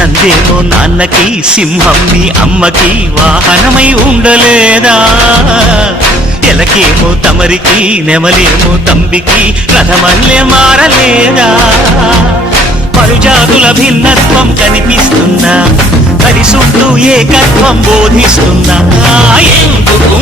నందేమో నాన్నకి, సింహం మీ అమ్మకి వాహనమై ఉండలేదా? ఎలకేమో తమరికి, నెమలేమో తంబికి రథమల్లె మారలేదా? పలుజాతుల భిన్నత్వం కనిపిస్తున్నా, కలిసుంటూ ఏకత్వం బోధిస్తున్నా. ఎందుకు